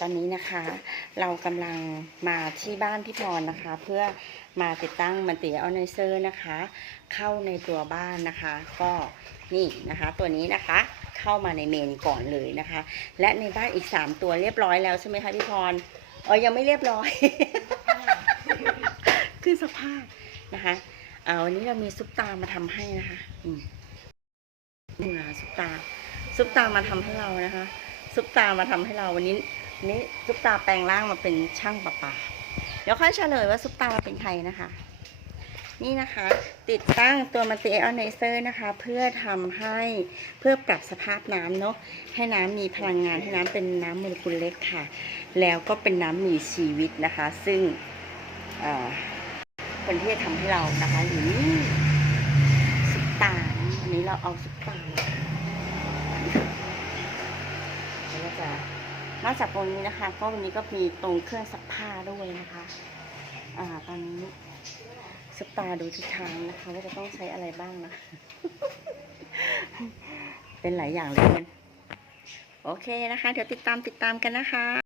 ตอนนี้นะคะ เรากำลังมาที่บ้านพี่พรนะคะ เพื่อมาติดตั้งมันติออนไนเซอร์นะคะ เข้าในตัวบ้านนะคะ ก็นี่นะคะ ตัวนี้นะคะเข้ามาในเมนก่อนเลยนะคะ และในบ้านอีก 3 ตัวเรียบร้อยแล้วใช่ไหมคะพี่พรเออยังไม่เรียบร้อย คือสภาพนะคะเอาวันนี้เรามีซุปตามาทำให้นะคะอืมนี่มาซุปตาซุปตามาทำให้เรานะคะซุปตามาทำให้เราวันนี้ นี้ซุปตาแปลงร่างมาเป็นช่างประปา เดี๋ยวค่อยเฉลยว่าซุปตาเป็นใครนะคะ นี่นะคะ ติดตั้งตัวมันติเอไนเซอร์นะคะ เพื่อทำให้เพื่อปรับสภาพน้ำเนาะให้น้ำมีพลังงานให้น้ำเป็นน้ำโมเลกุลเล็กค่ะ แล้วก็เป็นน้ำมีชีวิตนะคะ ซึ่งคนที่จะทำให้เรานะคะอยู่นี่ซุปตาวันนี้เราเอาซุปตามาแล้วจะ นอกจากตรงนี้นะคะ ก็วันนี้ก็มีตรงเครื่องซักผ้าด้วยนะคะ อ่าตอนนี้ซุปตาดูทิศทางนะคะว่าจะต้องใช้อะไรบ้างนะ เป็นหลายอย่างเลยกันโอเคนะคะ เดี๋ยวติดตามติดตามกันนะคะ